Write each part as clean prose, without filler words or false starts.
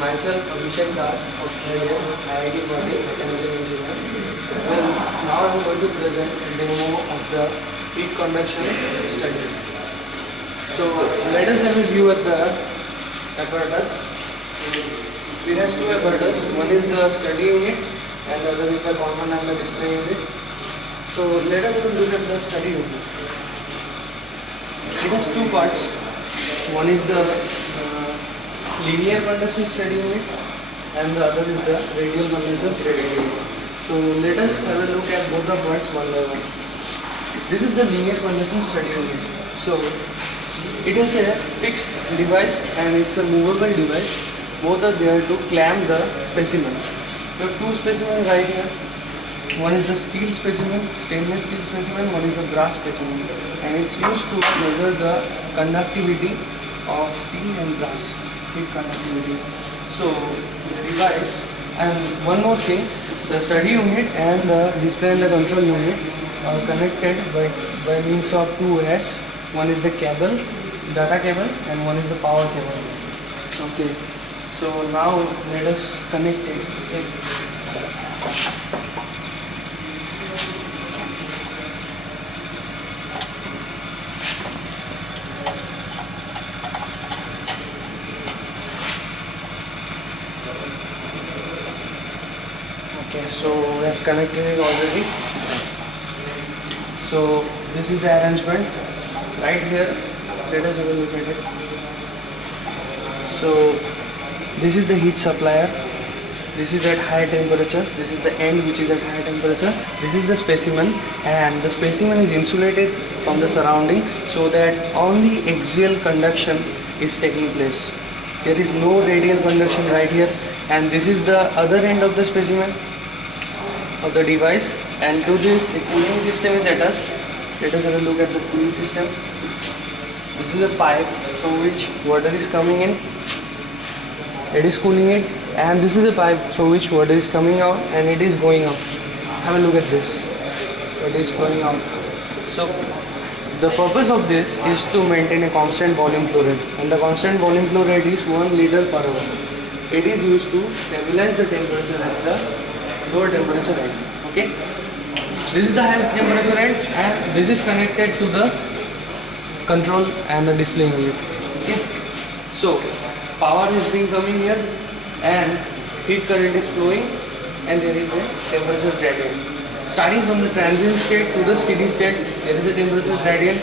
Myself, Abhishek Das of IIT Body, Mechanical Engineer. Well, now I am going to present a demo of the heat conduction study. So let us have a view at the apparatus. We have two apparatus. One is the study unit and the other is the control and the display unit. So let us have a look at the study unit. It has two parts. One is the linear conduction study unit and the other is the radial conduction study unit. So let us have a look at both the parts one by one. This is the linear conduction study unit. So it is a fixed device and it's a movable device. Both are there to clamp the specimen. There are two specimens right here. One is the steel specimen, stainless steel specimen, one is the brass specimen, and it's used to measure the conductivity of steel and brass, heat conductivity. So the device, and one more thing, the study unit and the display and the control unit are connected by means of two wires. One is the cable, data cable, and one is the power cable. Okay, so now let us connect it. Okay, so we have connected it already. So this is the arrangement right here. Let us have a look at it. So this is the heat supplier. This is at high temperature. This is the end which is at high temperature. This is the specimen, and the specimen is insulated from the surrounding so that only axial conduction is taking place. There is no radial conduction right here, and this is the other end of the specimen of the device, and to this a cooling system is attached. Let us have a look at the cooling system. This is a pipe through which water is coming in. It is cooling it, and this is a pipe through which water is coming out and it is going out. Have a look at this. It is going out. So the purpose of this is to maintain a constant volume flow rate, and the constant volume flow rate is 1 liter per hour. It is used to stabilize the temperature at the lower temperature end. Okay, this is the highest temperature end, and this is connected to the control and the display unit. Okay, so power is being coming here and heat current is flowing, and there is a temperature gradient. Starting from the transient state to the steady state, there is a temperature gradient.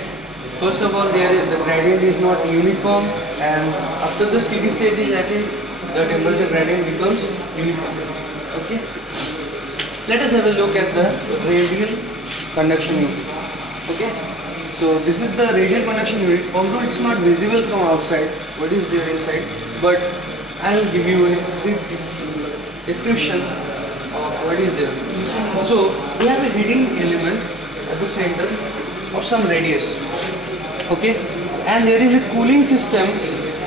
First of all, the gradient is not uniform, and after the steady state is achieved, the temperature gradient becomes uniform. Okay. Let us have a look at the radial conduction unit. Okay, so this is the radial conduction unit. Although it's not visible from outside, what is there inside, but I will give you a quick description of what is there. So we have a heating element at the center of some radius. Okay, and there is a cooling system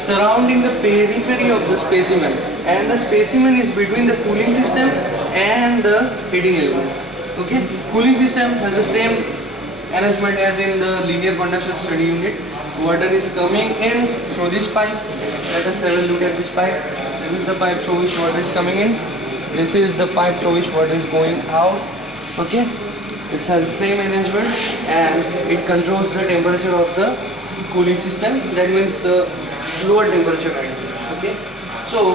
surrounding the periphery of the specimen, and the specimen is between the cooling system and the heating element. Okay, cooling system has the same arrangement as in the linear conduction study unit. Water is coming in through this pipe. Let us have a look at this pipe. This is the pipe through which water is coming in. This is the pipe through which water is going out. Okay, it has the same arrangement, and it controls the temperature of the cooling system. That means the lower temperature end. Okay, so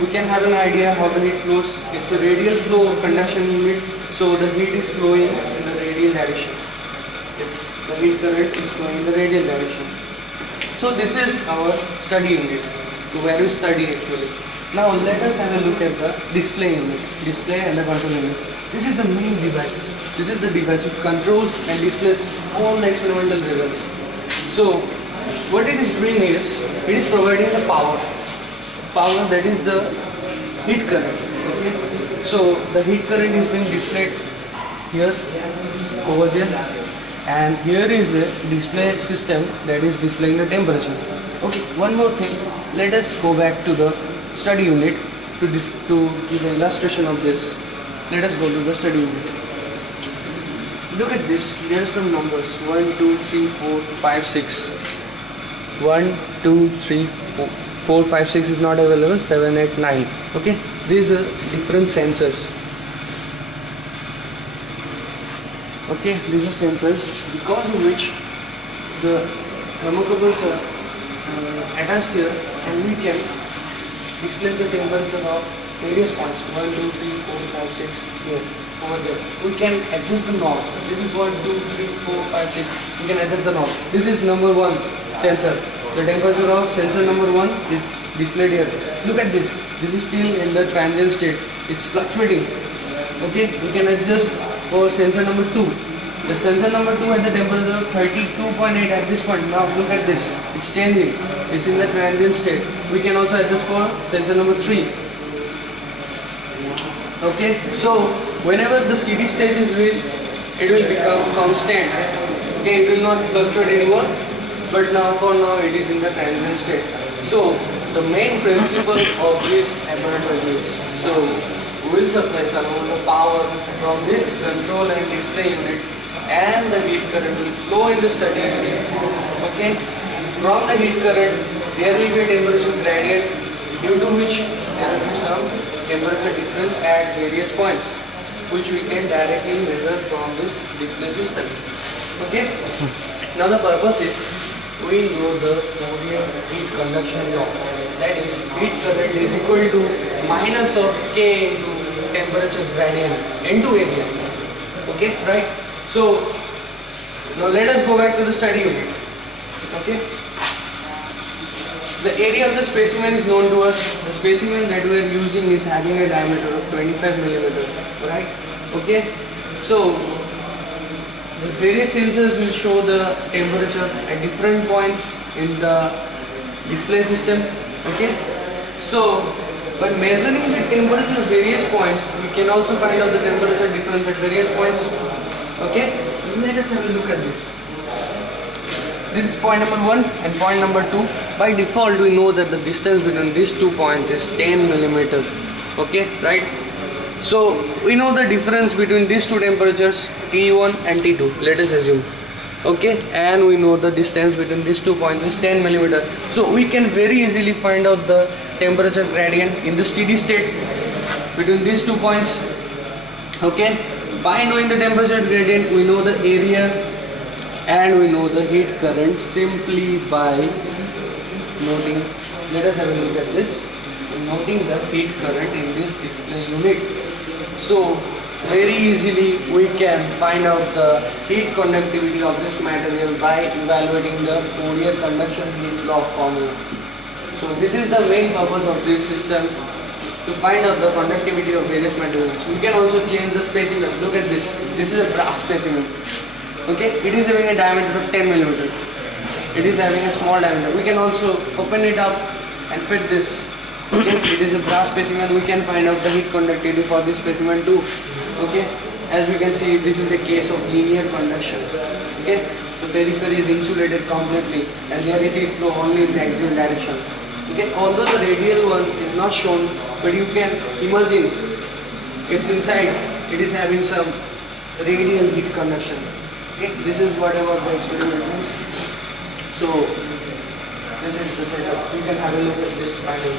we can have an idea how the heat flows. It's a radial flow conduction unit, so the heat is flowing in the radial direction. The heat current is flowing in the radial direction. So this is our study unit, where we study actually. Now let us have a look at the display unit, display and the control unit. This is the main device. This is the device which controls and displays all the experimental results. So what it is doing is, it is providing the power that is the heat current. Okay, so the heat current is being displayed here, over there, and here is a display system that is displaying the temperature. Okay, one more thing, let us go back to the study unit to give an illustration of this. Let us go to the study unit. Look at this, there are some numbers 1, 2, 3, 4, 5, 6. 1, 2, 3, 4, 4, 5, 6 is not available, 7, 8, 9. Okay, these are different sensors. Okay, these are sensors because of which the thermocouples are attached here, and we can display the temperature of various points 1, 2, 3, 4, 5, 6 here, over there. We can adjust the knob. This is 1, 2, 3, 4, 5, 6. We can adjust the knob. This is number 1 sensor. The temperature of sensor number 1 is displayed here. Look at this. This is still in the transient state. It's fluctuating. Okay, we can adjust for sensor number 2. The sensor number 2 has a temperature of 32.8 at this point. Now look at this. It's changing. It's in the transient state. We can also adjust for sensor number 3. Okay, so whenever the steady state is reached, it will become constant. Okay, it will not fluctuate anymore. But now, for now, it is in the transient state. So the main principle of this apparatus is, so we will supply some amount of power from this control and display unit, and the heat current will flow in the study unit. Okay, from the heat current there will be a temperature gradient, due to which there will be some temperature difference at various points, which we can directly measure from this display system. Okay, now the purpose is, we know the Fourier heat conduction law, that is heat current is equal to minus of K into temperature gradient into area. Okay, right? So now let us go back to the study unit. Okay, the area of the specimen is known to us. The specimen that we are using is having a diameter of 25 millimeter, right? Okay, so the various sensors will show the temperature at different points in the display system. Okay, so by measuring the temperature at various points, we can also find out the temperature difference at various points. Okay, let us have a look at this. This is point number 1 and point number 2. By default, we know that the distance between these 2 points is 10 millimeter. Okay, right? So we know the difference between these 2 temperatures, T1 and T2. Let us assume. Okay, and we know the distance between these 2 points is 10 millimeter. So we can very easily find out the temperature gradient in the steady state between these 2 points. Okay, by knowing the temperature gradient, we know the area and we know the heat current simply by noting. Let us have a look at this. Noting the heat current in this display unit. So very easily we can find out the heat conductivity of this material by evaluating the Fourier conduction heat law formula. So this is the main purpose of this system, to find out the conductivity of various materials. We can also change the specimen. Look at this. This is a brass specimen. Okay, it is having a diameter of 10 millimeter. It is having a small diameter. We can also open it up and fit this. Okay, it is a brass specimen. We can find out the heat conductivity for this specimen too. Okay, as we can see, this is the case of linear conduction. Okay, the periphery is insulated completely, and there is heat flow only in the axial direction. Okay, although the radial one is not shown, but you can imagine it's inside. It is having some radial heat conduction. Okay, this is whatever the experiment is. So this is the setup. You can have a look at this finding.